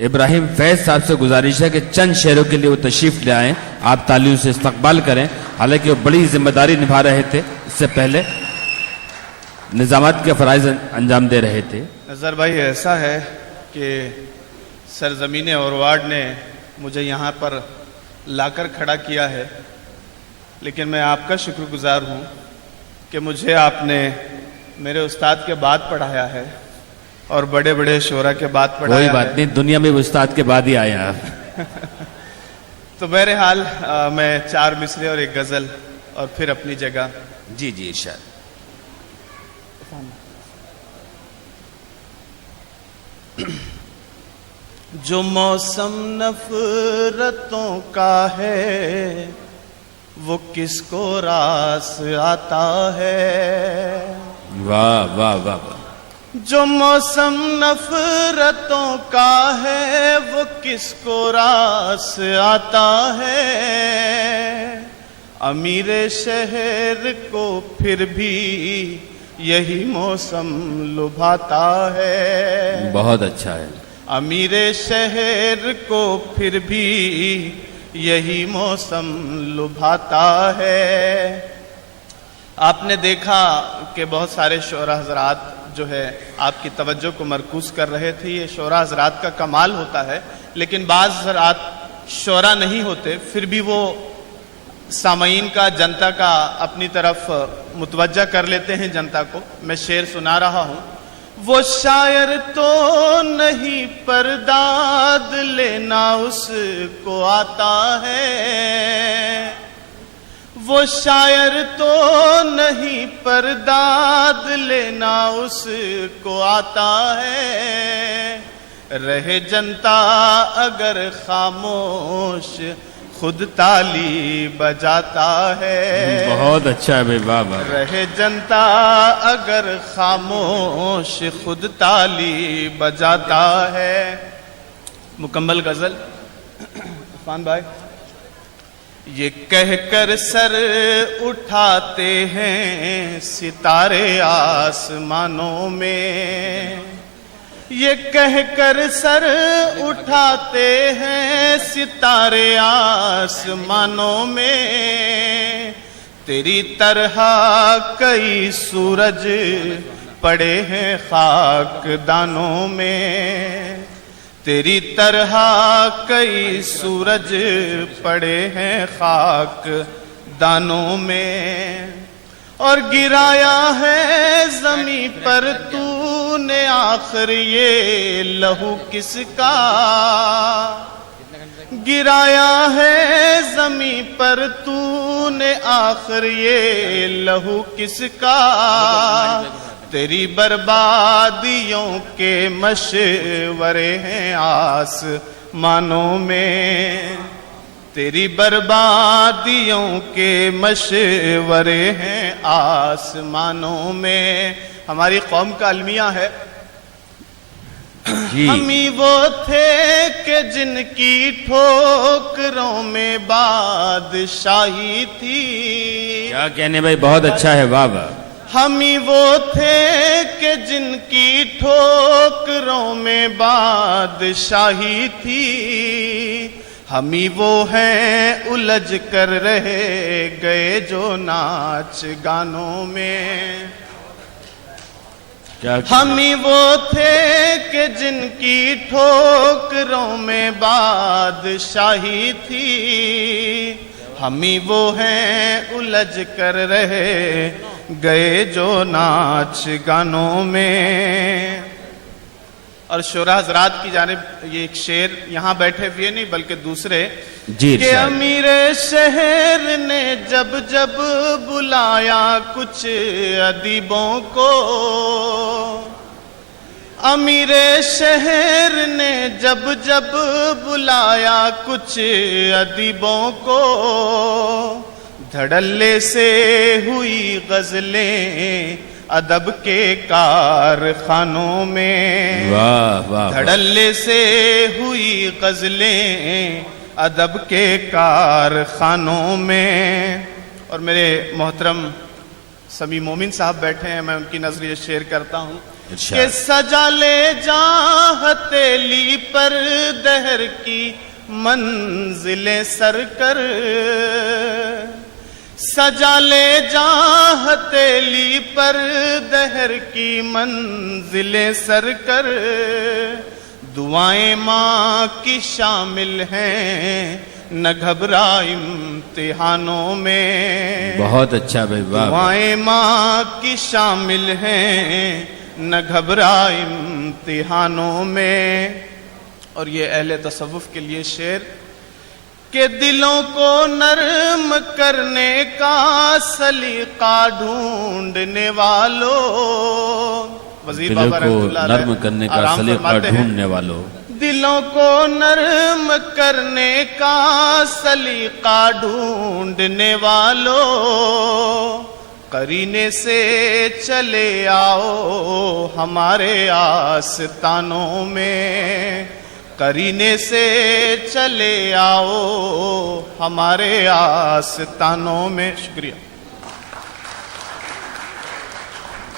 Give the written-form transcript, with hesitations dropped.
ابراہیم فیض صاحب سے گزارش ہے کہ چند شعروں کے لیے وہ تشریف لے آئیں، آپ تالیوں سے استقبال کریں، حالانکہ وہ بڑی ذمہ داری نبھا رہے تھے، اس سے پہلے نظامات کے فرائض انجام دے رہے تھے۔ نظر بھائی ایسا ہے کہ سرزمین اوروارڈ نے مجھے یہاں پر لا کر کھڑا کیا ہے، لیکن میں آپ کا شکر گزار ہوں کہ مجھے آپ نے میرے استاد کے بعد پڑھایا ہے اور بڑے بڑے شعراء کے بعد پڑھایا ہے۔ کوئی بات نہیں، دنیا میں وہ استاد کے بعد ہی آئے ہیں آپ۔ تو بہرحال میں 4 مصرے اور 1 غزل اور پھر اپنی جگہ۔ جی جی ارشاد۔ جو موسم نفرتوں کا ہے وہ کس کو راس آتا ہے، واہ واہ واہ واہ۔ جو موسم نفرتوں کا ہے وہ کس کو راس آتا ہے، امیر شہر کو پھر بھی یہی موسم لبھاتا ہے۔ بہت اچھا ہے۔ امیر شہر کو پھر بھی یہی موسم لبھاتا ہے۔ آپ نے دیکھا کہ بہت سارے شعراء حضرات جو ہے آپ کی توجہ کو مرکوز کر رہے تھے، یہ شعراء حضرات کا کمال ہوتا ہے، لیکن بعض حضرات شعراء نہیں ہوتے پھر بھی وہ سامعین کا، جنتا کا اپنی طرف متوجہ کر لیتے ہیں جنتا کو۔ میں شعر سنا رہا ہوں۔ وہ شاعر تو نہیں پر داد لینا اس کو آتا ہے، وہ شاعر تو نہیں پر داد لینا اس کو آتا ہے، رہے جنتا اگر خاموش خود تالی بجاتا ہے۔ بہت اچھا ہے بھائی، واہ واہ۔ رہے جنتا اگر خاموش خود تالی بجاتا ہے۔ مکمل غزل عرفان بھائی۔ یہ کہہ کر سر اٹھاتے ہیں ستارے آسمانوں میں، یہ کہہ کر سر اٹھاتے ہیں ستارے آسمانوں میں، تیری طرح کئی سورج پڑے ہیں خاک دانوں میں، تیری طرح کئی سورج پڑے ہیں خاک دانوں میں، اور گرایا ہے زمیں پر تو نے آخر یہ لہو کس کا، گرایا ہے زمیں پر تو نے آخر یہ لہو کس کا، تیری بربادیوں کے مشورے ہیں آسمانوں میں، تیری بربادیوں کے مشورے ہیں آسمانوں میں۔ ہماری قوم کا المیہ ہے، ہم ہی وہ تھے کہ جن کی ٹھوکروں میں بادشاہی تھی۔ کیا کہنے بھائی، بہت اچھا ہے، واہ واہ۔ ہم ہی وہ تھے کہ جن کی ٹھوکروں میں بادشاہی تھی، ہم ہی وہ ہیں الجھ کر رہ گئے جو ناچ گانوں میں، ہم ہی وہ تھے کہ جن کی ٹھوکروں میں بادشاہی تھی، ہم ہی وہ ہیں الجھ کر رہ گئے جو ناچ گانوں میں۔ اور شعراء حضرات کی جانب یہ ایک شعر یہاں بیٹھے ہوئے نہیں بلکہ دوسرے، کہ امیر شہر نے جب جب بلایا کچھ ادیبوں کو، امیر شہر نے جب جب بلایا کچھ ادیبوں کو، دھڑلے سے ہوئی غزلیں ادب کے کارخانوں میں، دھڑلے سے ہوئی غزلیں ادب کے کارخانوں میں۔ اور میرے محترم سمیع مومن صاحب بیٹھے ہیں، میں ان کی نظر یہ شیئر کرتا ہوں ارشاد۔ کہ سجا لے جاں ہتھیلی پر دہر کی منزلیں سر کر، سجا لے جاں ہتھیلی پر دہر کی منزلیں سر کر، دعائیں ماں کی شامل ہیں نہ گھبرا امتحانوں میں، بہت اچھا بھائی، واہ واہ۔ دعائیں ماں کی شامل ہیں نہ گھبرا امتحانوں میں۔ اور یہ اہل تصوف کے لیے شعر کہ دلوں کو نرم کرنے کا سلیقہ ڈھونڈنے والوں، وزیر دلوں بابا کو رحمۃ اللہ علیہ نرم کرنے کا آرام سلیقہ فرماتے ہیں، ڈھونڈنے والوں، دلوں کو نرم کرنے کا سلیقہ ڈھونڈنے والوں، قرینے سے چلے آؤ ہمارے آستانوں میں، قرینے سے چلے آؤ ہمارے آستانوں میں۔ شکریہ۔